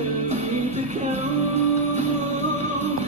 aqui.